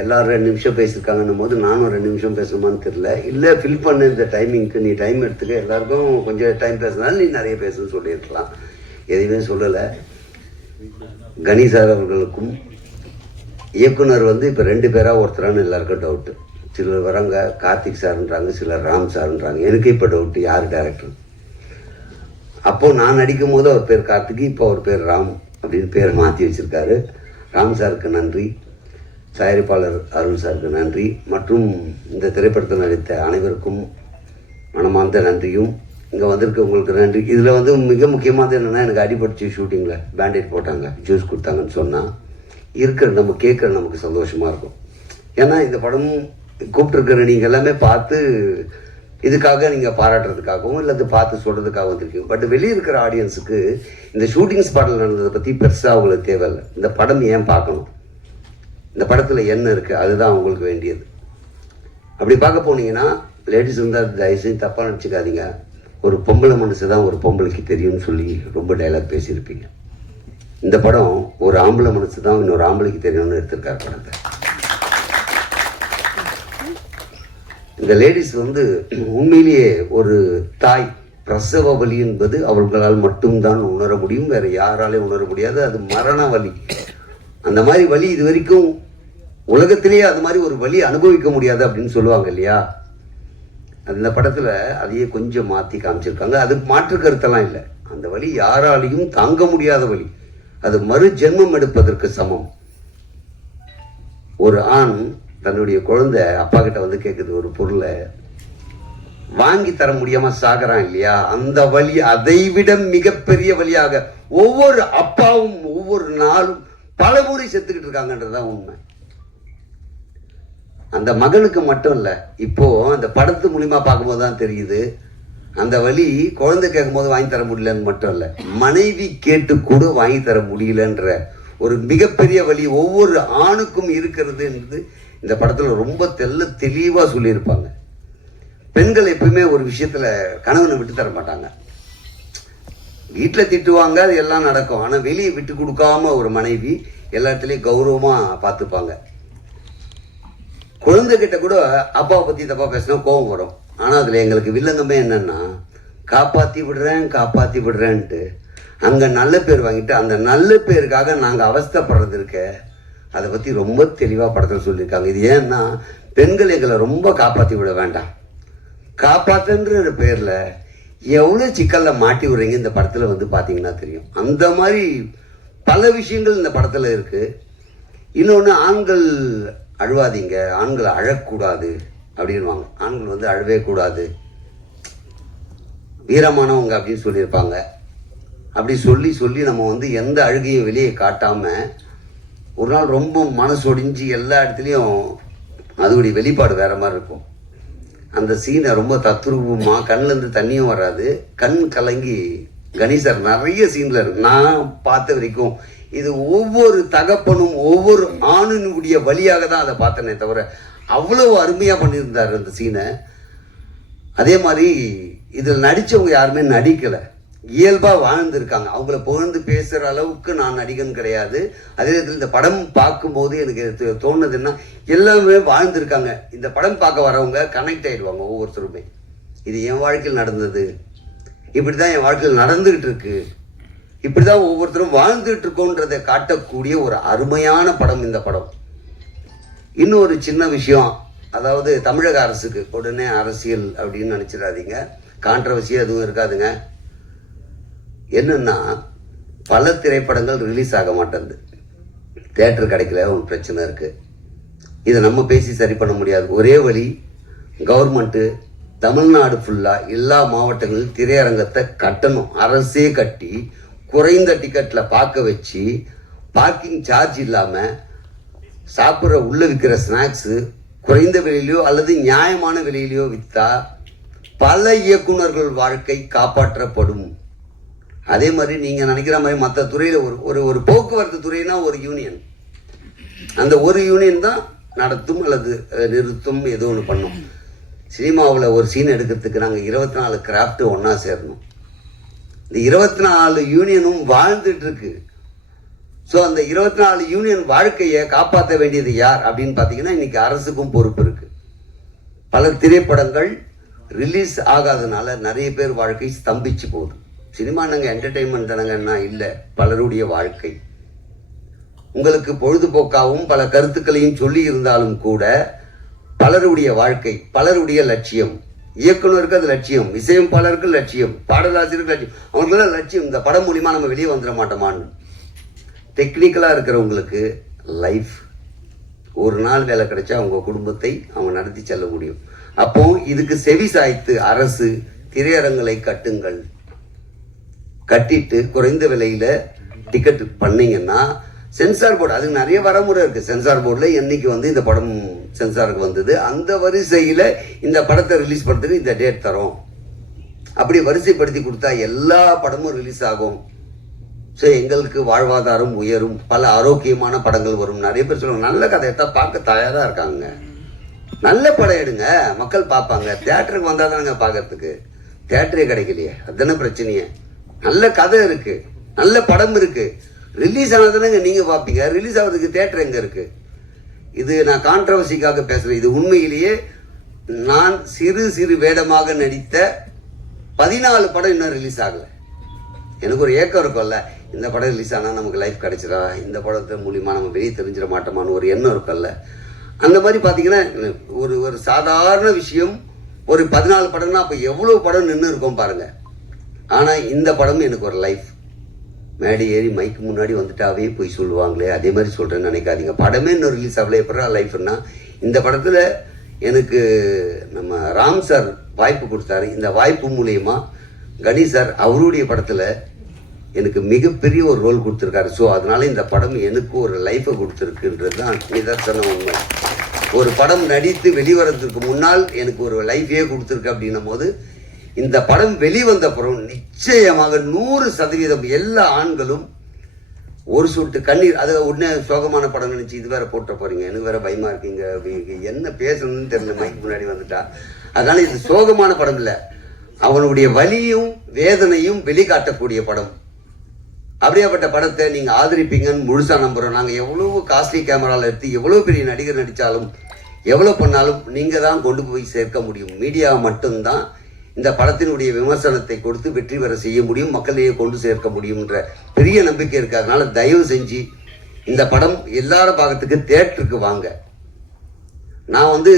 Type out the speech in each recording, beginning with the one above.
எல்லோரும் 2 நிமிஷம் பேசியிருக்காங்கன்னும் போது நானும் 2 நிமிஷம் பேசணுமான்னு தெரியல. இல்லை ஃபில் பண்ண இந்த டைமிங்க்கு நீ டைம் எடுத்துக்க, எல்லாருக்கும் கொஞ்சம் டைம் பேசுனாலும் நீ நிறைய பேசுன்னு சொல்லியிருக்கலாம். எதுவுமே சொல்லலை. கணி சார் அவர்களுக்கும் இயக்குனர் இப்போ 2 பேராக ஒருத்தரான்னு எல்லாருக்கும் டவுட்டு. சிலர் வராங்க கார்த்திக் சார்ன்றாங்க, சிலர் ராம் சார்ன்றாங்க. எனக்கு இப்போ டவுட்டு யார் டேரக்டர். அப்போது நான் நடிக்கும் போது அவர் பேர் கார்த்திக், இப்போ அவர் பேர் ராம் அப்படின்னு பேர் மாற்றி வச்சுருக்காரு. ராம் சாருக்கு நன்றி, தயாரிப்பாளர் அருள் சாருக்கு நன்றி, மற்றும் இந்த திரைப்படத்தில் நடித்த அனைவருக்கும் மனமார்ந்த நன்றியும் இங்கே வந்திருக்க உங்களுக்கு நன்றி. இதில் மிக முக்கியமானது என்னென்னா, எனக்கு அடிபடிச்சு ஷூட்டிங்கில் பேண்டேட் போட்டாங்க, ஜூஸ் கொடுத்தாங்கன்னு சொன்னால் நம்ம கேட்குற நமக்கு சந்தோஷமாக இருக்கும். ஏன்னா இந்த படம் கூப்பிட்டுருக்கிற நீங்கள் எல்லாமே பார்த்து இதுக்காக நீங்கள் பாராட்டுறதுக்காகவும் இல்லை அது பார்த்து சொல்கிறதுக்காக வந்திருக்கீங்க. பட் வெளியே இருக்கிற ஆடியன்ஸுக்கு இந்த ஷூட்டிங் ஸ்பாட்டில் நடந்ததை பற்றி பெருசாக அவங்களுக்கு தேவையில்லை. இந்த படம் ஏன் பார்க்கணும், இந்த படத்தில் என்ன இருக்குது, அதுதான் அவங்களுக்கு வேண்டியது. அப்படி பார்க்க போனீங்கன்னா லேடிஸ் இருந்தால் தயவுசெய்து தப்பாக நினச்சிக்காதீங்க. ஒரு பொம்பளை மனசு தான் ஒரு பொம்பளைக்கு தெரியும்னு சொல்லி ரொம்ப டைலாக் பேசியிருப்பீங்க. இந்த படம் ஒரு ஆம்பளை மனசு தான் இன்னொரு ஆம்பளைக்கு தெரியும்னு எடுத்திருக்காரு படத்தை. இந்த லேடிஸ் உண்மையிலேயே ஒரு தாய் பிரசவ வலி என்பது அவர்களால் மட்டும்தான் உணர முடியும், வேறு யாராலே உணர முடியாது. அது மரண வலி. அந்த மாதிரி வலி இது வரைக்கும் உலகத்திலேயே அது மாதிரி ஒரு வலி அனுபவிக்க முடியாது அப்படின்னு சொல்லுவாங்க இல்லையா. அந்த படத்தில் அதையே கொஞ்சம் மாற்றி காமிச்சிருக்காங்க. அது மாற்று கருத்தெல்லாம் இல்லை. அந்த வலி யாராலையும் தாங்க முடியாத வலி, அது மறு ஜென்மம் எடுப்பதற்கு சமம். ஒரு ஆண் தன்னுடைய குழந்தை அப்பா கிட்ட கேட்குது ஒரு பொருளை, வாங்கி தர முடியாம சாகிறான் இல்லையா, அந்த வலி அதை விட மிகப்பெரிய வழியாக ஒவ்வொரு அப்பாவும் ஒவ்வொரு நாளும் பல முறை செத்துக்கிட்டு இருக்காங்கன்றதுதான் உண்மை. அந்த மகனுக்கு மட்டும் இல்லை, இப்போ அந்த படத்து மூலியமா பார்க்கும்போது தான் தெரியுது அந்த வலி. குழந்தை கேட்கும் போது வாங்கி தர முடியலன்னு மட்டும் இல்லை, மனைவி கேட்டு கூட வாங்கி தர முடியலன்ற ஒரு மிகப்பெரிய வலி ஒவ்வொரு ஆணுக்கும் இருக்கிறது என்று இந்த படத்தில் ரொம்ப தெளிவாக சொல்லியிருப்பாங்க. பெண்கள் எப்பவுமே ஒரு விஷயத்தில் கணவனை விட்டு தர மாட்டாங்க. வீட்டில் திட்டுவாங்க, அது எல்லாம் நடக்கும். ஆனால் வெளியே விட்டு கொடுக்காம ஒரு மனைவி எல்லா இடத்துலையும் கௌரவமாக பார்த்துப்பாங்க. குழந்தைகிட்ட கூட அப்பாவை பற்றி தப்பாக பேசினா கோபம் வரும். ஆனால் அதில் எங்களுக்கு வில்லங்கமே என்னென்னா, காப்பாற்றி விடுறேன்ட்டு அங்கே நல்ல பேர் வாங்கிட்டு அந்த நல்ல பேருக்காக நாங்கள் அவஸ்தைப்படுறது இருக்க, அதை பற்றி ரொம்ப தெளிவாக படத்தில் சொல்லியிருக்காங்க. இது ஏன்னா, பெண்கள் எங்களை ரொம்ப காப்பாற்றி விட வேண்டாம், காப்பாற்றுன்ற பேரில் எவ்வளோ சிக்கலில் மாட்டி விடுறீங்க இந்த படத்தில் பார்த்தீங்கன்னா தெரியும். அந்த மாதிரி பல விஷயங்கள் இந்த படத்தில் இருக்குது. இன்னொன்று, ஆண்கள் அழுவாதீங்க, ஆண்கள் அழக்கூடாது அப்படின்வாங்க. ஆண்கள் அழவே கூடாது, வீரமானவங்க அப்படின்னு சொல்லியிருப்பாங்க. அப்படி சொல்லி நம்ம எந்த அழுகையும் வெளியே காட்டாமல் ஒரு நாள் ரொம்ப மனசொடிஞ்சு எல்லா இடத்துலையும் அதோடைய வெளிப்பாடு வேறு மாதிரி இருக்கும். அந்த சீனை ரொம்ப தத்ரூபமாக கண்ணிலேருந்து தண்ணியும் வராது, கண் கலங்கி கணேசர் நிறைய சீனில் இருக்கு. நான் பார்த்த வரைக்கும் இது ஒவ்வொரு தகப்பனும் ஒவ்வொரு ஆணினுடைய வழியாக தான் அதை பார்த்தனே தவிர அவ்வளோ அருமையாக பண்ணியிருந்தார் அந்த சீனை. அதே மாதிரி இதில் நடித்தவங்க யாருமே நடிக்கலை, இயல்பாக வாழ்ந்துருக்காங்க. அவங்கள புகழ்ந்து பேசுகிற அளவுக்கு நான் நடிகன் கிடையாது. அதே நேரத்தில் இந்த படம் பார்க்கும்போது எனக்கு தோணுதுன்னா, எல்லாமே வாழ்ந்துருக்காங்க. இந்த படம் பார்க்க வரவங்க கனெக்ட் ஆகிடுவாங்க ஒவ்வொருத்தருமே. இது என் வாழ்க்கையில் நடந்தது, இப்படி தான் என் வாழ்க்கையில் நடந்துகிட்டு இருக்கு, இப்படி தான் ஒவ்வொருத்தரும் வாழ்ந்துகிட்டு இருக்கோன்றதை காட்டக்கூடிய ஒரு அருமையான படம் இந்த படம். இன்னொரு சின்ன விஷயம், அதாவது தமிழக அரசுக்கு உடனே அரசியல் அப்படின்னு நினச்சிடாதீங்க, கான்ட்ரவர்சியாக எதுவும் இருக்காதுங்க. என்னன்னா, பல திரைப்படங்கள் ரிலீஸ் ஆக மாட்டேங்குது, தேட்டர் கிடைக்கல, ஒரு பிரச்சனை இருக்குது. இதை நம்ம பேசி சரி பண்ண முடியாது. ஒரே வழி, கவர்மெண்ட்டு தமிழ்நாடு ஃபுல்லாக எல்லா மாவட்டங்களிலும் திரையரங்கத்தை கட்டணும். அரசே கட்டி குறைந்த டிக்கெட்டில் பார்க்க வச்சு, பார்க்கிங் சார்ஜ் இல்லாமல் சாப்பிட்ற உள்ளே விற்கிற ஸ்நாக்ஸு குறைந்த விலையிலையோ அல்லது நியாயமான விலையிலையோ விற்றா பல இயக்குநர்கள் வாழ்க்கை காப்பாற்றப்படும். அதே மாதிரி நீங்கள் நினைக்கிற மாதிரி மற்ற துறையில் ஒரு போக்குவரத்து துறைனா ஒரு யூனியன், அந்த ஒரு யூனியன் தான் நடத்தும் அல்லது நிறுத்தும், ஏதோ ஒன்று பண்ணும். சினிமாவில் ஒரு சீன் எடுக்கிறதுக்கு நாங்கள் 24 கிராஃப்ட் ஒன்றா சேரணும். இந்த 24 யூனியனும் வாழ்ந்துட்டு இருக்கு. ஸோ அந்த 24 யூனியன் வாழ்க்கையை காப்பாற்ற வேண்டியது யார் அப்படின்னு பார்த்தீங்கன்னா இன்னைக்கு அரசுக்கும் பொறுப்பு இருக்கு. பல திரைப்படங்கள் ரிலீஸ் ஆகாதனால நிறைய பேர் வாழ்க்கை ஸ்தம்பிச்சு போகுது. சினிமா நாங்கள் என்டர்டெயின்மெண்ட் தானங்கன்னா இல்லை, பலருடைய வாழ்க்கை. உங்களுக்கு பொழுதுபோக்காகவும் பல கருத்துக்களையும் சொல்லி இருந்தாலும் கூட பலருடைய வாழ்க்கை, பலருடைய லட்சியம். இயக்குனருக்கு அது லட்சியம், இசையமைப்பாளருக்கு லட்சியம், பாடலாசிரியருக்கு லட்சியம், அவங்களுக்கெல்லாம் லட்சியம் இந்த படம் மூலிமா நம்ம வெளியே வந்துட மாட்டோமான்னு. டெக்னிக்கலாக இருக்கிறவங்களுக்கு லைஃப், ஒரு நாள் வேலை கிடைச்சா அவங்க குடும்பத்தை அவங்க நடத்தி செல்ல முடியும். அப்போ இதுக்கு செவி சாய்த்து அரசு திரையரங்களை கட்டுங்கள், கட்டிட்டு குறைந்த விலையில டிக்கெட் பண்ணீங்கன்னா சென்சார் போர்டு, அதுக்கு நிறைய வரமுறை இருக்கு. சென்சார் போர்டில் என்னைக்கு வந்து இந்த படம் சென்சாருக்கு வந்தது, அந்த வரிசையில் இந்த படத்தை ரிலீஸ் பண்ணுறதுக்கு இந்த டேட் தரோம், அப்படி வரிசைப்படுத்தி கொடுத்தா எல்லா படமும் ரிலீஸ் ஆகும். ஸோ எங்களுக்கு வாழ்வாதாரம் உயரும், பல ஆரோக்கியமான படங்கள் வரும். நிறைய பேர் சொல்லுவாங்க நல்ல கதையத்தான் பார்க்க தயாராக இருக்காங்க, நல்ல படம் எடுங்க மக்கள் பார்ப்பாங்க. தியேட்டருக்கு வந்தால் தானங்க பார்க்கறதுக்கு, தியேட்டரே கிடைக்கலையே, அதுதானே பிரச்சனையே. நல்ல கதை இருக்கு, நல்ல படம் இருக்கு, ரிலீஸ் ஆனதுனாங்க நீங்க பார்ப்பீங்க. ரிலீஸ் ஆகிறதுக்கு தியேட்டர் எங்க இருக்கு? இது நான் கான்ட்ரவர்சிக்காக பேசுறேன். இது உண்மையிலேயே நான் சிறு சிறு வேடமாக நடித்த 14 படம் இன்னும் ரிலீஸ் ஆகலை. எனக்கு ஒரு ஏக்கம் இருக்கும்ல, இந்த படம் ரிலீஸ் ஆனால் நமக்கு லைஃப் கிடைச்சிடா, இந்த படத்தை மூலிமா நம்ம வெளியே தெரிஞ்சிட மாட்டோமான்னு ஒரு எண்ணம் இருக்கும்ல. அந்த மாதிரி பார்த்தீங்கன்னா ஒரு ஒரு சாதாரண விஷயம், ஒரு 14 படம்னா அப்போ எவ்வளோ படம் நின்று இருக்கும் பாருங்க. ஆனால் இந்த படம் எனக்கு ஒரு லைஃப். மேடை ஏறி மைக்கு முன்னாடி வந்துட்டாவே போய் சொல்லுவாங்களே, அதே மாதிரி சொல்கிறேன்னு நினைக்காதீங்க. படமே இன்னும் ரிலீஸ் ஆகல, எப்படா லைஃப்னா இந்த படத்தில் எனக்கு நம்ம ராம் சார் வாய்ப்பு கொடுத்தாரு. இந்த வாய்ப்பு மூலயமா கணேஷ் சார் அவருடைய படத்தில் எனக்கு மிகப்பெரிய ஒரு ரோல் கொடுத்துருக்காரு. ஸோ அதனால இந்த படம் எனக்கு ஒரு லைஃப்பை கொடுத்துருக்குன்றது தான் நிதர்சன உண்மை. ஒரு படம் நடித்து வெளிவரதுக்கு முன்னால் எனக்கு ஒரு லைஃபையே கொடுத்துருக்கு அப்படின்னும் போது இந்த படம் வெளிவந்த அப்புறம் நிச்சயமாக 100% எல்லா ஆண்களும் ஒரு சொட்டு கண்ணீர், அது உடனே சோகமான படம் நினைச்சு இது வேற போட்ட போறீங்க, எனக்கு வேற பயமா இருக்கீங்க, என்ன பேசணும்னு தெரியல மைக்கு முன்னாடி வந்துட்டா. அதனால இது சோகமான படம் இல்லை, அவனுடைய வலியும் வேதனையும் வெளிக்காட்டக்கூடிய படம். அப்படியாப்பட்ட படத்தை நீங்க ஆதரிப்பீங்கன்னு முழுசா நம்புறோம். நாங்க எவ்வளவு காஸ்ட்லி கேமரால எடுத்து எவ்வளவு பெரிய நடிகர் நடிச்சாலும் எவ்வளவு பண்ணாலும் நீங்க தான் கொண்டு போய் சேர்க்க முடியும். மீடியா மட்டும்தான் இந்த படத்தினுடைய விமர்சனத்தை கொடுத்து வெற்றி பெற செய்ய முடியும், மக்களையே கொண்டு சேர்க்க முடியும்ன்ற பெரிய நம்பிக்கை இருக்கு. அதனால தயவு செஞ்சு இந்த படம் எல்லாரும் பார்க்கறதுக்கு தியேட்டருக்கு வாங்க. நான் வந்து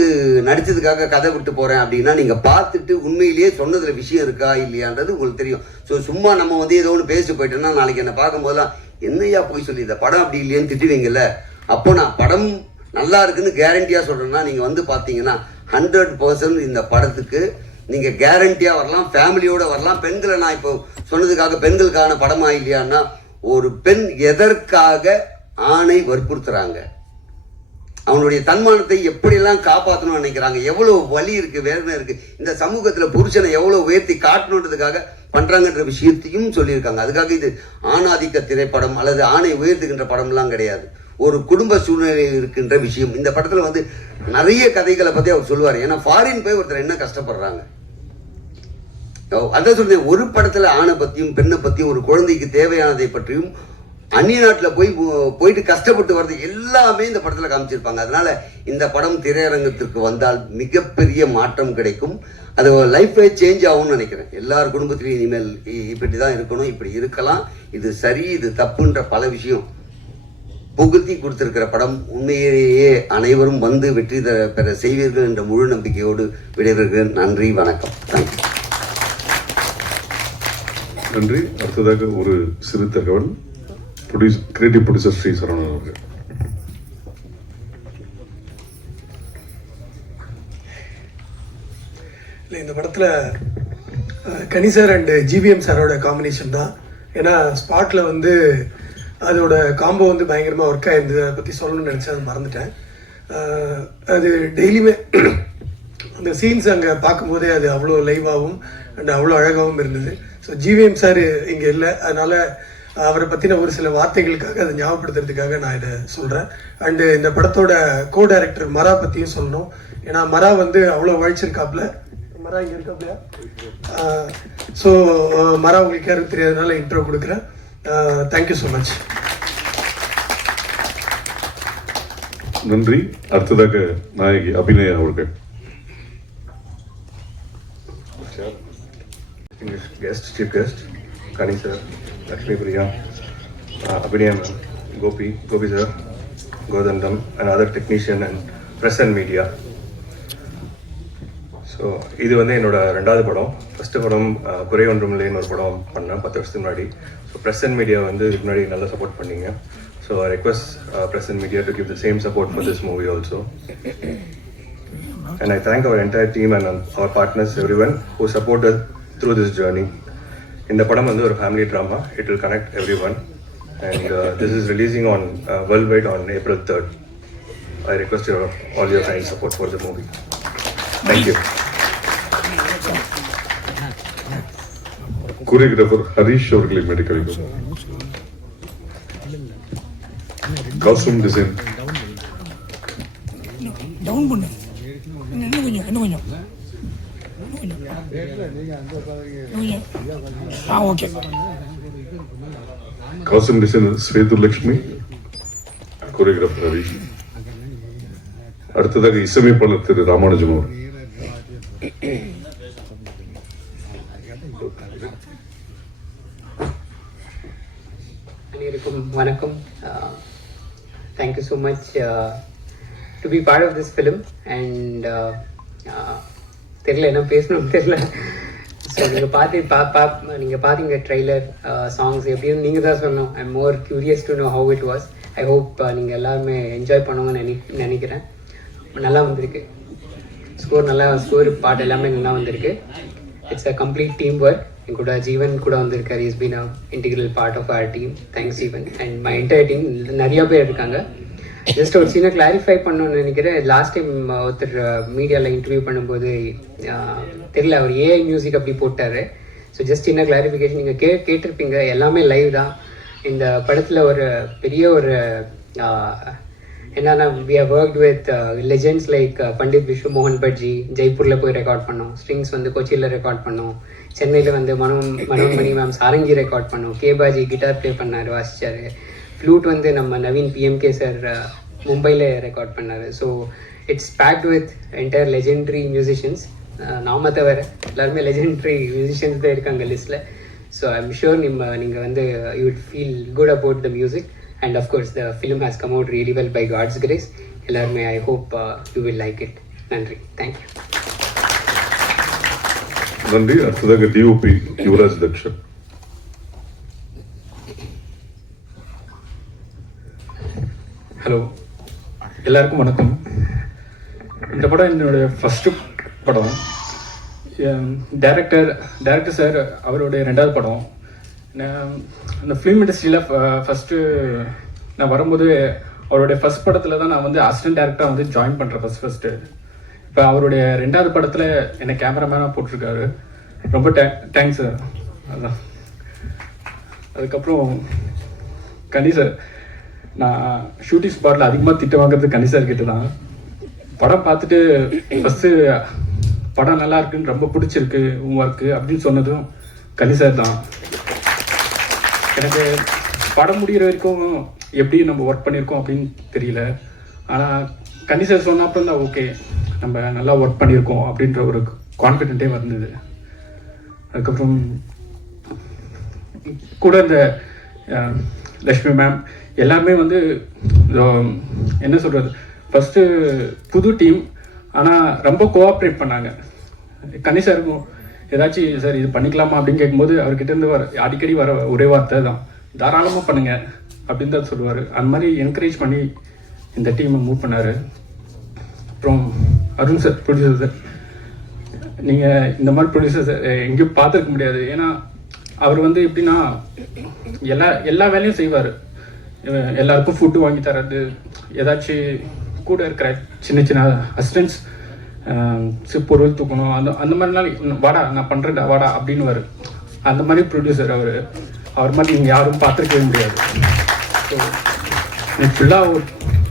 நடிச்சதுக்காக கதை விட்டு போறேன் அப்படின்னா நீங்க பார்த்துட்டு உண்மையிலேயே சொன்னதுல விஷயம் இருக்கா இல்லையான்றது உங்களுக்கு தெரியும். ஸோ சும்மா நம்ம வந்து ஏதோ ஒன்று பேசி போயிட்டோம்னா நாளைக்கு என்னை பார்க்கும் போதெல்லாம் என்னையா போய் சொல்லி இந்த படம் அப்படி இல்லையான்னு திட்டுவீங்கல்ல. அப்போ நான் படம் நல்லா இருக்குன்னு கேரண்டியா சொல்றேன்னா நீங்க வந்து பார்த்தீங்கன்னா 100% இந்த படத்துக்கு நீங்க கேரண்டியா வரலாம், ஃபேமிலியோட வரலாம். பெண்களை நான் இப்போ சொன்னதுக்காக பெண்களுக்கான படமா இல்லையான்னா, ஒரு பெண் எதற்காக ஆணை வற்புறுத்துறாங்க, அவனுடைய தன்மானத்தை எப்படியெல்லாம் காப்பாற்றணும்னு நினைக்கிறாங்க, எவ்வளவு வலி இருக்கு, வேதனை இருக்கு, இந்த சமூகத்துல புருஷனை எவ்வளவு உயர்த்தி காட்டணுன்றதுக்காக பண்றாங்கன்ற விஷயத்தையும் சொல்லியிருக்காங்க. அதுக்காக இது ஆணாதிக்க திரைப்படம் அல்லது ஆணை உயர்த்துகின்ற படம்லாம் கிடையாது, ஒரு குடும்ப சூழ்நிலையில் இருக்கின்ற விஷயம். இந்த படத்துல வந்து நிறைய கதைகளை பத்தி அவர் சொல்லுவார். ஏன்னா ஃபாரின் போய் ஒருத்தர் என்ன கஷ்டப்படுறாங்க, அதான் சொல்றேன். ஒரு படத்துல ஆணை பத்தியும் பெண்ணை பத்தியும் ஒரு குழந்தைக்கு தேவையானதை பற்றியும் அந்நிய நாட்டில் போயிட்டு கஷ்டப்பட்டு வர்றது எல்லாமே இந்த படத்தில் காமிச்சிருப்பாங்க. அதனால இந்த படம் திரையரங்கத்திற்கு வந்தால் மிகப்பெரிய மாற்றம் கிடைக்கும். அது லைஃபே சேஞ்ச் ஆகும்னு நினைக்கிறேன். எல்லார் குடும்பத்திலையும் இனிமேல் இப்படி தான் இருக்கணும், இப்படி இருக்கலாம், இது சரி இது தப்புன்ற பல விஷயம் புகுத்தி கொடுத்திருக்கிற படம். உண்மையிலேயே அனைவரும் வந்து வெற்றி பெற செய்வீர்கள் என்ற முழு நம்பிக்கையோடு விடைபெறுகிறேன். நன்றி, வணக்கம். நன்றி. அடுத்ததாக ஒரு சிறு தகவல். கிரியேட்டிவ் ப்ரொடியூசர் ஸ்ரீ சரவணன் அவர்கள். இல்லை, இந்த படத்தில் கனி சார் அண்டு ஜிவிஎம் சாரோட காம்பினேஷன் தான். ஏன்னா ஸ்பாட்டில் வந்து அதோட காம்போ வந்து பயங்கரமாக ஒர்க் ஆயிருந்தது. அதை பற்றி சொல்லணும்னு நினச்சேன், அதை மறந்துட்டேன். அது டெய்லியுமே அந்த சீன்ஸ் அங்கே பார்க்கும்போதே அது அவ்வளோ லைவாகவும் அண்ட் அவ்வளோ அழகாகவும் இருந்தது. ஸோ ஜிவிஎம் சார் இங்கே இல்லை, அதனால் அவரை பற்றின ஒரு சில வார்த்தைகளுக்காக அதை ஞாபகப்படுத்துறதுக்காக நான் இதை சொல்கிறேன். அண்டு இந்த படத்தோட கோ டைரக்டர் மரா பற்றியும் சொல்லணும். ஏன்னா மரா வந்து அவ்வளோ உழைச்சிருக்காப்புல. மரா இங்கே இருக்காப்லையா? ஸோ மரா உங்களுக்கு யாரும் தெரியாதனால இன்ட்ரோ கொடுக்குறேன். Thank you so much. நன்றி. அடுத்ததாக நாயகி அபிநயா அவர்கள். Guest, chief guest, Kani sir, Lakshmi Priya, Abhinaya ma'am, Gopi sir, Godandam, and other technician and press and media. So இது வந்து என்னோட ரெண்டாவது படம். ஃபஸ்ட்டு படம் குறை ஒன்றுமில்லைன்னு ஒரு படம் பண்ணேன் 10 வருஷத்துக்கு முன்னாடி. ஸோ ப்ரெஸ் அண்ட் மீடியா வந்து இதுக்கு முன்னாடி நல்லா சப்போர்ட் பண்ணீங்க. So I request press and media to give the same support for this movie also. And I thank our entire team and our partners, everyone who supported through this journey. இந்த படம் வந்து ஒரு family drama. It will connect everyone. And this is releasing on worldwide on April 3rd. I request all your kind support for the movie. Thank you. Choreographer Harish அவர்களை மேடைக்கு costume design down பண்ணு இன்னும் கொஞ்சம் okay. Costume designer Swethu Lakshmi, choreographer Harish. அடுத்ததாக இசையமைப்பாளர் திரு ராமானுஜம் அவர். அனைவருக்கும் வணக்கம். Thank you so much to be part of this film. And தெரில என்ன பேசணும் தெரில. ஸோ நீங்கள் பார்த்தீங்க ட்ரெய்லர், சாங்ஸ் எப்படின்னு நீங்கள் தான் சொன்னோம். I am more curious to know how it was. I hope நீங்கள் எல்லாருமே என்ஜாய் பண்ணுவோன்னு நினைக்கிறேன். நல்லா வந்திருக்கு ஸ்கோர் பாட்டு எல்லாமே நல்லா வந்திருக்கு. It's a complete team work. என் கூட ஜீவன் கூட வந்திருக்காரு. Is been a integral part of our team. Thanks Jeevan and my entire team. நிறையா பேர் இருக்காங்க. ஜஸ்ட் ஒரு சின்ன கிளாரிஃபை பண்ணணும்னு நினைக்கிறேன். லாஸ்ட் டைம் ஒருத்தர் மீடியாவில் இன்டர்வியூ பண்ணும்போது தெரியல, அவர் ஏஐ மியூசிக் அப்படி போட்டார். ஸோ ஜஸ்ட் சின்ன கிளாரிஃபிகேஷன். நீங்கள் கேட்டிருப்பீங்க, எல்லாமே லைவ் தான். இந்த படத்தில் ஒரு பெரிய ஒரு என்னன்னா, we have worked with legends like Pandit Vishnu மோகன் பட்ஜி. ஜெய்ப்பூரில் போய் ரெக்கார்ட் பண்ணோம். ஸ்ட்ரிங்ஸ் வந்து கொச்சியில் ரெக்கார்ட் பண்ணோம். சென்னையில் வந்து மனோன்மணி மேம் சாரங்கி ரெக்கார்ட் பண்ணோம். கேபாஜி கிட்டார் ப்ளே பண்ணார், வாசிச்சார். ஃப்ளூட் வந்து நம்ம நவீன் பிஎம்கே சார் மும்பையில் ரெக்கார்ட் பண்ணார். So it's packed with entire legendary musicians. நாம தவிர எல்லாருமே லெஜெண்டரி மியூசிஷியன்ஸ் தான் இருக்காங்க லிஸ்ட்டில். ஸோ ஐ எம் ஷூர் நீங்கள் வந்து you will feel good about the music. And of course the film has come out really well by God's grace. Ellarme I hope you will like it. Nandri, thank you. நன்றி. அடுத்ததாக DOP Yuvraj Dakshan. Hello, எல்லாருக்கும் வணக்கம். இந்த படம் என்னுடைய first படம். Director sir அவருடைய ரெண்டாவது படம். இந்த ஃபிலிம் இண்டஸ்ட்ரியில் ஃபஸ்ட்டு நான் வரும்போது அவருடைய ஃபஸ்ட் படத்தில் தான் நான் வந்து அசிஸ்டன்ட் டேரக்டராக வந்து ஜாயின் பண்ணுறேன் ஃபஸ்ட்டு. இப்போ அவருடைய ரெண்டாவது படத்தில் என்னை கேமராமேனாக போட்டிருக்காரு. ரொம்ப தேங்க்ஸ் சார். அதுதான். அதுக்கப்புறம் கனி சார், நான் ஷூட்டிங் ஸ்பாட்டில் அதிகமாக திட்டம் வாங்குறது கனி சார் கிட்ட தான். படம் பார்த்துட்டு ஃபஸ்ட்டு படம் நல்லா இருக்குன்னு, ரொம்ப பிடிச்சிருக்கு உன் ஒர்க்கு அப்படின்னு சொன்னதும் கனி சார் தான். எனக்கு படம் முடிகிற வரைக்கும் எப்படி நம்ம ஒர்க் பண்ணியிருக்கோம் அப்படின்னு தெரியல. ஆனால் கனி சார் சொன்ன அப்புறம் தான் ஓகே, நம்ம நல்லா ஒர்க் பண்ணியிருக்கோம் அப்படின்ற ஒரு கான்ஃபிடென்ட்டே வந்தது. அதுக்கப்புறம் கூட இந்த லக்ஷ்மி மேம் எல்லாருமே வந்து என்ன சொல்கிறது, ஃபஸ்ட்டு புது டீம் ஆனால் ரொம்ப கோஆப்ரேட் பண்ணாங்க. கனி சாருக்கும் ஏதாச்சும் சார் இது பண்ணிக்கலாமா அப்படின்னு கேட்கும்போது அவர்கிட்ட அடிக்கடி வர ஒரே வார்த்தை தான், தாராளமாக பண்ணுங்க அப்படின்னு தான் சொல்லுவார். அந்த மாதிரி என்கரேஜ் பண்ணி இந்த டீமை மூவ் பண்ணார். அப்புறம் அருண் சார், ப்ரொடியூசர் சார், நீங்கள் இந்த மாதிரி ப்ரொடியூசர் சார் எங்கேயும் பார்த்துருக்க முடியாது. ஏன்னா அவர் வந்து எப்படின்னா எல்லா வேலையும் செய்வார். எல்லாருக்கும் ஃபுட்டு வாங்கி தர்றது, ஏதாச்சும் கூட இருக்கிற சின்ன சின்ன அசிஸ்டன்ஸ் பொருள் தூக்கணும், அந்த மாதிரினாலும் வாடா நான் பண்ணுறேன்டா வாடா அப்படின்னு வரும். அந்த மாதிரி ப்ரொடியூசர் அவர் மாதிரி நீங்கள் யாரும் பார்த்துருக்கவே முடியாது. ஸோ ஃபுல்லாக ஒரு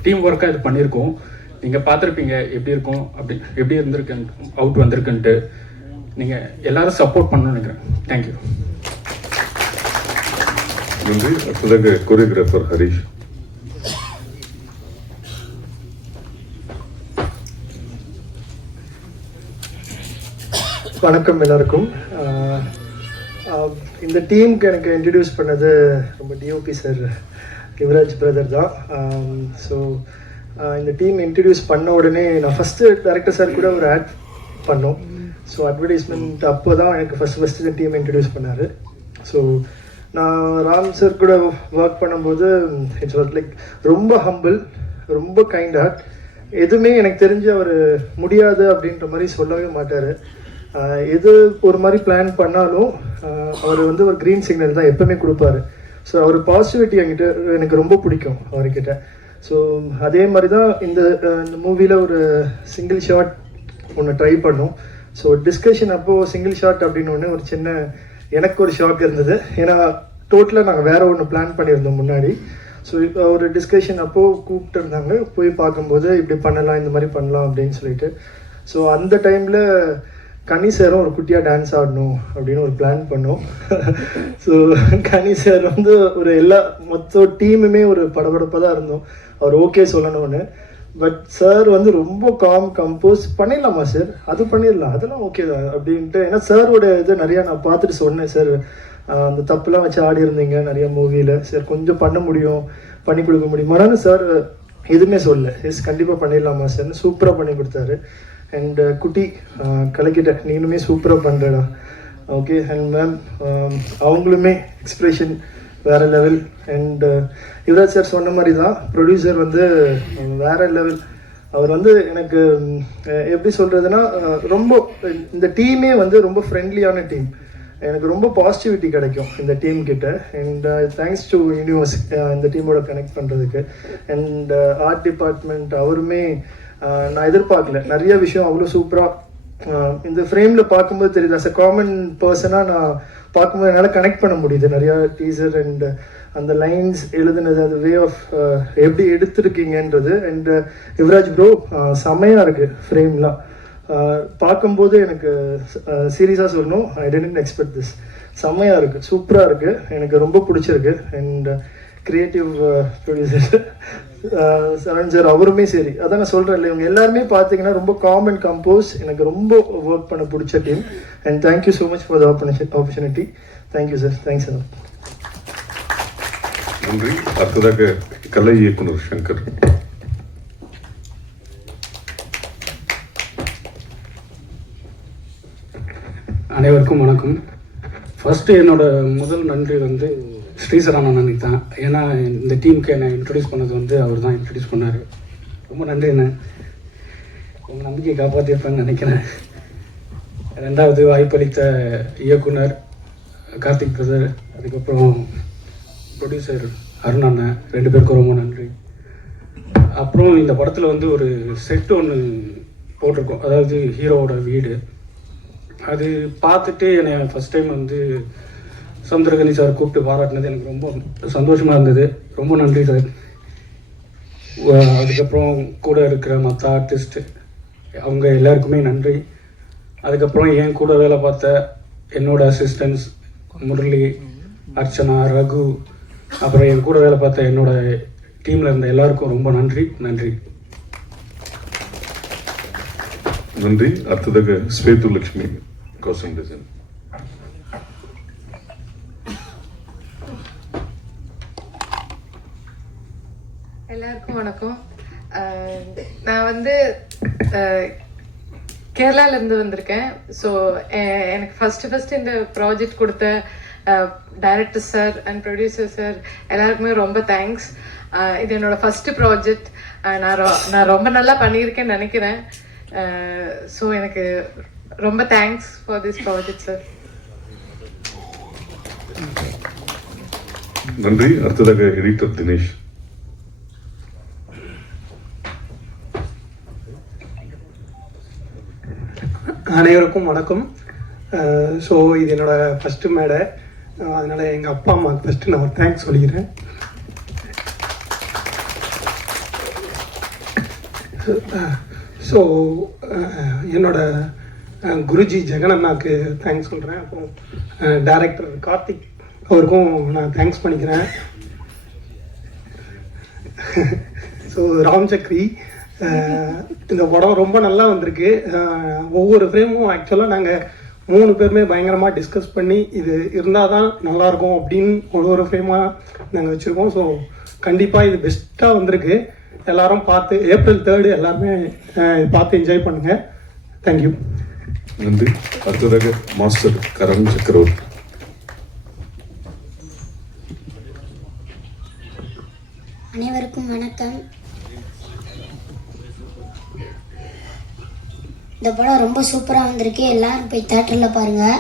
டீம் ஒர்க்காக இது பண்ணியிருக்கோம். நீங்கள் பார்த்துருப்பீங்க எப்படி இருக்கும், எப்படி இருந்திருக்கு, அவுட் வந்திருக்குன்ட்டு. நீங்கள் எல்லாரும் சப்போர்ட் பண்ணணும்னு நினைக்கிறேன். தேங்க்யூ. நன்றி. அடுத்ததாக கோரியோகிராஃபர் ஹரிஷ். வணக்கம் எல்லாருக்கும். இந்த டீமுக்கு எனக்கு இன்ட்ரடியூஸ் பண்ணது ரொம்ப டிஓபி சார் யுவராஜ் பிரதர் தான். ஸோ இந்த டீம் இன்ட்ரடியூஸ் பண்ண உடனே நான் ஃபஸ்ட்டு டைரக்டர் சார் கூட ஒரு ஆட் பண்ணோம். ஸோ அட்வர்டைஸ்மெண்ட் அப்போ தான் எனக்கு ஃபஸ்ட்டு இந்த டீம் இன்ட்ரடியூஸ் பண்ணார். ஸோ நான் ராம் சார் கூட ஒர்க் பண்ணும்போது இட்ஸ் வாஸ் லைக் ரொம்ப ஹம்பிள், ரொம்ப கைண்ட் ஹார்ட். எதுவுமே எனக்கு தெரிஞ்சு அவர் முடியாது அப்படின்ற மாதிரி சொல்லவே மாட்டார். எது ஒரு மாதிரி பிளான் பண்ணாலும் அவர் வந்து ஒரு க்ரீன் சிக்னல் தான் எப்பவுமே கொடுப்பாரு. ஸோ அவர் பாசிட்டிவிட்டி என்கிட்ட எனக்கு ரொம்ப பிடிக்கும் அவர்கிட்ட. ஸோ அதே மாதிரி தான் இந்த மூவியில் ஒரு சிங்கிள் ஷாட் ஒன்று ட்ரை பண்ணோம். ஸோ டிஸ்கஷன் அப்போது சிங்கிள் ஷாட் அப்படின்னு ஒன்று ஒரு சின்ன எனக்கு ஒரு ஷாக் இருந்தது. ஏன்னா டோட்டலாக நாங்கள் வேறு ஒன்று பிளான் பண்ணியிருந்தோம் முன்னாடி. ஸோ இப்போ ஒரு டிஸ்கஷன் அப்போது கூப்பிட்டு இருந்தாங்க, போய் பார்க்கும்போது இப்படி பண்ணலாம், இந்த மாதிரி பண்ணலாம் அப்படின்னு சொல்லிட்டு. ஸோ அந்த டைமில் கனி சாரும் ஒரு குட்டியாக டான்ஸ் ஆடணும் அப்படின்னு ஒரு பிளான் பண்ணோம். ஸோ கனி சார் வந்து ஒரு மொத்த டீமுமே ஒரு படபடப்பாக தான் இருந்தோம் அவர் ஓகே சொல்லணும்னு. பட் சார் வந்து ரொம்ப கம்போஸ் பண்ணிடலாமா சார், அது பண்ணிடலாம், அதெல்லாம் ஓகே தான் அப்படின்ட்டு. ஏன்னா சாரோட இது நிறையா நான் பார்த்துட்டு சொன்னேன், சார் அந்த தப்புலாம் வச்சு ஆடி இருந்தீங்க நிறைய மூவியில், சார் கொஞ்சம் பண்ண முடியும், பண்ணி கொடுக்க முடியுமான்னு சார் எதுவுமே சொல்லலை. எஸ் கண்டிப்பாக பண்ணிடலாமா சார்னு சூப்பராக பண்ணி கொடுத்தாரு. அண்ட் குட்டி கலக்கிட்ட நீனுமே சூப்பராக பண்ணுறடா, ஓகே. அண்ட் மேம் அவங்களுமே எக்ஸ்ப்ரெஷன் வேறு லெவல். அண்ட் யுவராஜ் சார் சொன்ன மாதிரி தான் ப்ரொடியூசர் வந்து வேறு லெவல். அவர் வந்து எனக்கு எப்படி சொல்கிறதுனா ரொம்ப இந்த டீமே வந்து ரொம்ப ஃப்ரெண்ட்லியான டீம். எனக்கு ரொம்ப பாசிட்டிவிட்டி கிடைக்கும் இந்த டீம் கிட்ட. அண்ட் தேங்க்ஸ் டு யூனிவர்ஸ் இந்த டீமோட கனெக்ட் பண்ணுறதுக்கு. அண்ட் ஆர்ட் டிபார்ட்மெண்ட் அவருமே நான் எதிர்பார்க்கல, நிறைய விஷயம் அவ்வளோ சூப்பராக இந்த ஃப்ரேமில் பார்க்கும்போது தெரியுது. அஸ் அ காமன் பர்சனாக நான் பார்க்கும்போது என்னால் கனெக்ட் பண்ண முடியுது நிறையா டீசர் அண்ட் அந்த லைன்ஸ் எழுதுனது, அது வே ஆஃப் எப்படி எடுத்துருக்கீங்கன்றது. அண்ட் யுவராஜ் ப்ரோ செம்மையாக இருக்குது ஃப்ரேம்லாம் பார்க்கும்போது. எனக்கு சீரியஸாக சொல்லணும், ஐ டென்ட் எக்ஸ்பெக்ட் திஸ். செம்மையாக இருக்குது, சூப்பராக இருக்குது, எனக்கு ரொம்ப பிடிச்சிருக்கு. And creative producer Charan sir அவருமே சரி, அதான் நான் சொல்கிறேன் இல்லை, இவங்க எல்லாருமே பார்த்தீங்கன்னா ரொம்ப காமன் கம்போஸ். எனக்கு ரொம்ப ஒர்க் பண்ண பிடிச்ச team. And thank you so much for the opportunity. Thank you sir, thanks sir. நன்றி. அடுத்ததாக கலை இயக்குனர் சங்கர். அனைவருக்கும் வணக்கம். ஃபஸ்ட்டு என்னோட முதல் நன்றி வந்து ஸ்ரீசரவணன் அன்னைக்கு தான். ஏன்னா இந்த டீமுக்கு என்னை இன்ட்ரடியூஸ் பண்ணது வந்து அவர் தான் இன்ட்ரடியூஸ் பண்ணார். ரொம்ப நன்றி என்ன, உங்கள் நம்பிக்கையை காப்பாற்றிருப்பேன்னு நினைக்கிறேன். ரெண்டாவது வாய்ப்பளித்த இயக்குனர் கார்த்திக் பிரதர், அதுக்கப்புறம் ப்ரொடியூசர் அருண் அண்ணன், 2 பேருக்கும் ரொம்ப நன்றி. அப்புறம் இந்த படத்தில் வந்து ஒரு செட் ஒன்று போட்டிருக்கோம், அதாவது ஹீரோவோட வீடு. அது பார்த்துட்டு என்னை ஃபஸ்ட் டைம் வந்து சமுத்திரகனி சார் கூப்பிட்டு பாராட்டினது எனக்கு ரொம்ப சந்தோஷமாக இருந்தது. ரொம்ப நன்றி சார். அதுக்கப்புறம் கூட இருக்கிற மற்ற ஆர்டிஸ்ட்டு அவங்க எல்லாருக்குமே நன்றி. அதுக்கப்புறம் என் கூட வேலை பார்த்த என்னோட அசிஸ்டன்ஸ் முரளி, அர்ச்சனா, ரகு, அப்புறம் என் கூட வேலை பார்த்த என்னோட டீமில் இருந்த எல்லாருக்கும் ரொம்ப நன்றி. நன்றி. அடுத்ததாக ஸ்வேது லட்சுமி, காஸ்டியூம் டிசைன். எல்லாருக்கும் வணக்கம். நான் வந்து கேரளாலேருந்து வந்திருக்கேன். ஸோ எனக்கு ஃபஸ்ட்டு இந்த ப்ராஜெக்ட் கொடுத்த director sir and producer sir எல்லாருக்குமே ரொம்ப தேங்க்ஸ். இது என்னோட ஃபஸ்ட்டு ப்ராஜெக்ட். நான் ரொம்ப நல்லா பண்ணியிருக்கேன்னு நினைக்கிறேன். ஸோ எனக்கு ரொம்ப thanks for this project sir. நன்றி. அடுத்ததாக எடிட்டர் தினேஷ். அனைவருக்கும் வணக்கம். ஸோ இது என்னோட ஃபஸ்ட்டு மேடை, அதனால் எங்கள் அப்பா அம்மாவுக்கு ஃபஸ்ட்டு நான் ஒரு தேங்க்ஸ் சொல்லிக்கிறேன். ஸோ என்னோட குருஜி ஜெகன் அண்ணாவுக்கு தேங்க்ஸ் சொல்கிறேன். அப்புறம் டைரக்டர் கார்த்திக் அவருக்கும் நான் தேங்க்ஸ் பண்ணிக்கிறேன். ஸோ ராம் சக்ரி, இந்த படம் ரொம்ப நல்லா வந்திருக்கு. ஒவ்வொரு ஃப்ரேமும் ஆக்சுவலாக நாங்கள் 3 பேருமே பயங்கரமாக டிஸ்கஸ் பண்ணி இது இருந்தால் தான் நல்லாயிருக்கும் அப்படின்னு ஒரு ஃப்ரேமாக நாங்கள் வச்சுருக்கோம். ஸோ கண்டிப்பாக இது பெஸ்ட்டாக வந்திருக்கு. எல்லாரும் பார்த்து April 3 எல்லாருமே பார்த்து என்ஜாய் பண்ணுங்கள். தேங்க்யூ. நன்றி. அடுத்ததாக மாஸ்டர் கரண் சக்கரவர்த்தி. அனைவருக்கும் வணக்கம். இந்த படம் ரொம்ப சூப்பராக வந்திருக்கு. எல்லாரும் போய் தேட்டரில் பாருங்கள்.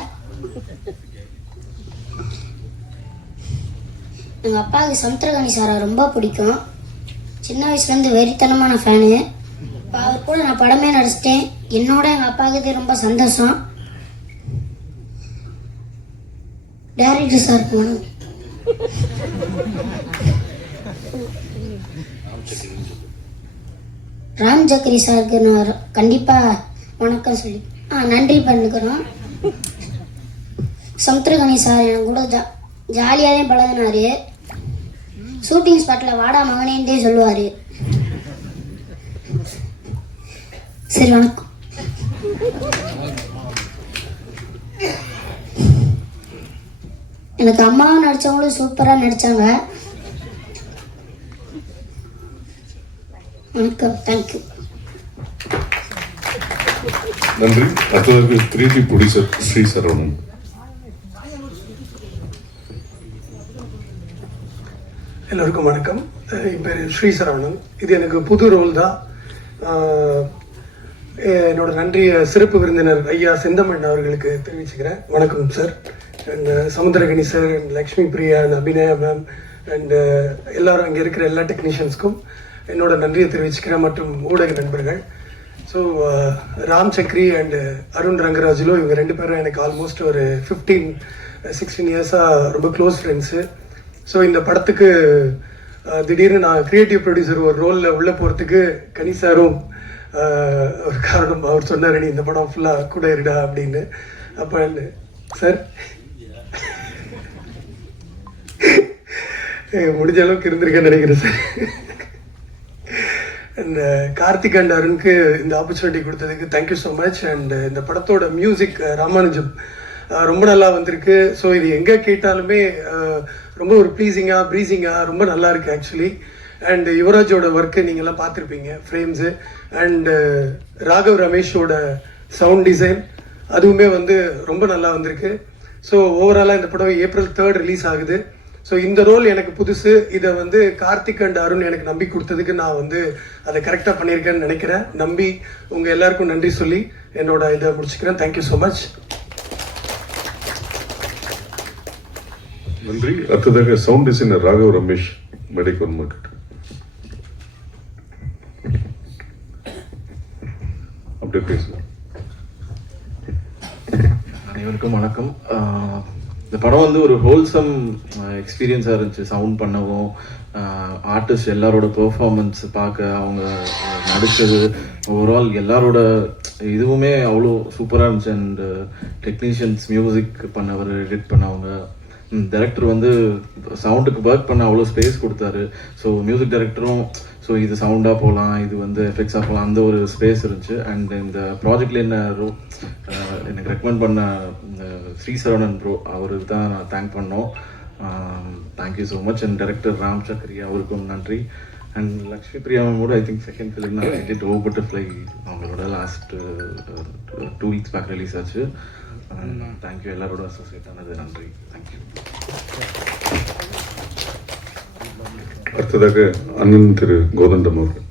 எங்கள் அப்பாவுக்கு சமுத்திரகாணி சாரை ரொம்ப பிடிக்கும். சின்ன வயசுலேருந்து வெறித்தனமான ஃபேனு. இப்போ அவர் கூட நான் படமே நடிச்சிட்டேன். என்னோட எங்கள் அப்பாவுக்கு இது ரொம்ப சந்தோஷம். டைரக்டர் சார் போகணும். ராம் சக்கரி சாருக்கு நான் கண்டிப்பாக வணக்கம் சொல்லி நன்றி பண்ணிக்கிறோம். சமுத்திரகாணி சார் எனக்கு கூட ஜாலியாக தான் பழகினார். ஷூட்டிங் ஸ்பாட்டில் வாடா மகனேந்தே சொல்லுவார். சரி, வணக்கம். எனக்கு அம்மாவும் நடித்தவங்களும் சூப்பராக நடித்தாங்க. வணக்கம். தேங்க்யூ. நன்றி. அடுத்ததாக கிரியேட்டிவ் ப்ரொடியூசர் ஸ்ரீ சரவணன். எல்லோருக்கும் வணக்கம். என் பேர் ஸ்ரீ சரவணன். இது எனக்கு புது ரோல் தான். என்னோட நன்றி சிறப்பு விருந்தினர் ஐயா செந்தமன் அவர்களுக்கு தெரிவிச்சுக்கிறேன். வணக்கம் sir. And Samuthirakani sir, and Lakshmi Priya, and Abhinaya ma'am, and எல்லாரும் அங்கே இருக்கிற எல்லா டெக்னீஷியன்ஸ்க்கும் என்னோட நன்றியை தெரிவிச்சுக்கிறேன், மற்றும் ஊடக நண்பர்கள். ஸோ ராம் சக்ரி அண்ட் அருண் ரங்கராஜுலோ இவங்க 2 பேரும் எனக்கு ஆல்மோஸ்ட் ஒரு 15-16 இயர்ஸாக ரொம்ப க்ளோஸ் ஃப்ரெண்ட்ஸு. ஸோ இந்த படத்துக்கு திடீர்னு நான் கிரியேட்டிவ் ப்ரொடியூசர் ஒரு ரோலில் உள்ளே போகிறதுக்கு கனி சாரும் ஒரு காரணம். அவர் சொன்னார், நீ இந்த படம் ஃபுல்லாக கூட இருடா அப்படின்னு. அப்போ சார் முடிஞ்ச அளவுக்கு இருந்திருக்கேன்னு நினைக்கிறேன் சார். இந்த கார்த்திக் அண்ட் அருணுக்கு இந்த ஆப்பர்ச்சுனிட்டி கொடுத்ததுக்கு தேங்க்யூ ஸோ மச். அண்ட் இந்த படத்தோட மியூசிக் ராமானுஜம் ரொம்ப நல்லா வந்திருக்கு. ஸோ இது எங்கே கேட்டாலுமே ரொம்ப ஒரு ப்ளீஸிங்காக ப்ரீஸிங்காக ரொம்ப நல்லா இருக்குது ஆக்சுவலி. அண்ட் யுவராஜோட ஒர்க்கு நீங்கள்லாம் பார்த்துருப்பீங்க, ஃப்ரேம்ஸு. அண்டு ராகவ் ரமேஷோட சவுண்ட் டிசைன் அதுவுமே வந்து ரொம்ப நல்லா வந்திருக்கு. ஸோ ஓவராலாக இந்த படம் April 3 ரிலீஸ் ஆகுது. ஸோ இந்த ரோல் எனக்கு புதுசு. இதை வந்து கார்த்திக் அண்ட் அருண் எனக்கு நம்பி கொடுத்ததுக்கு நான் வந்து அதை கரெக்டாக பண்ணியிருக்கேன்னு நினைக்கிறேன். நம்பி உங்கள் எல்லாருக்கும் நன்றி சொல்லி என்னோட இதை முடிச்சுக்கிறேன். Thank you so much. நன்றி. அடுத்ததாக sound designer Raghav Ramesh medical market. அப்படியே பேசலாம். அனைவருக்கும் வணக்கம். இந்த படம் வந்து ஒரு ஹோல்சம் எக்ஸ்பீரியன்ஸாக இருந்துச்சு. சவுண்ட் பண்ணவும், ஆர்டிஸ்ட் எல்லாரோட பெர்ஃபார்மன்ஸ் பார்க்க, அவங்க நடித்தது, ஓவரால் எல்லாரோட இதுவுமே அவ்வளோ சூப்பராக இருந்துச்சு. அண்ட் டெக்னீஷியன்ஸ், மியூசிக் பண்ணவர், எடிட் பண்ணவங்க, டைரக்டர் வந்து சவுண்டுக்கு ஒர்க் பண்ண அவ்வளோ ஸ்பேஸ் கொடுத்தாரு. ஸோ மியூசிக் டைரக்டரும் ஸோ இது சவுண்டாக போகலாம், இது வந்து எஃபெக்ட்ஸாக போகலாம், அந்த ஒரு ஸ்பேஸ் இருந்துச்சு. அண்ட் இந்த ப்ராஜெக்டில் என்ன எனக்கு ரெக்கமெண்ட் பண்ண ஸ்ரீ சரவணன் ப்ரோ, அவருக்கு தான் நான் தேங்க் பண்ணோம். Thank you so much. And director Ram Zachary அவருக்கும் நன்றி. அண்ட் லக்ஷ்மி பிரியாவும் கூட ஐ திங்க் செகண்ட் ஃபிலிம் நான் ஓ பட்டர்ஃப்ளை அவங்களோட லாஸ்ட் 2 weeks பேக் ரிலீஸ் ஆச்சு. தேங்க்யூ. எல்லாரோட அசோசியேட் ஆனது நன்றி. தேங்க்யூ. அடுத்ததாக அண்ணன் திரு கோதண்டம் அவர்கள்.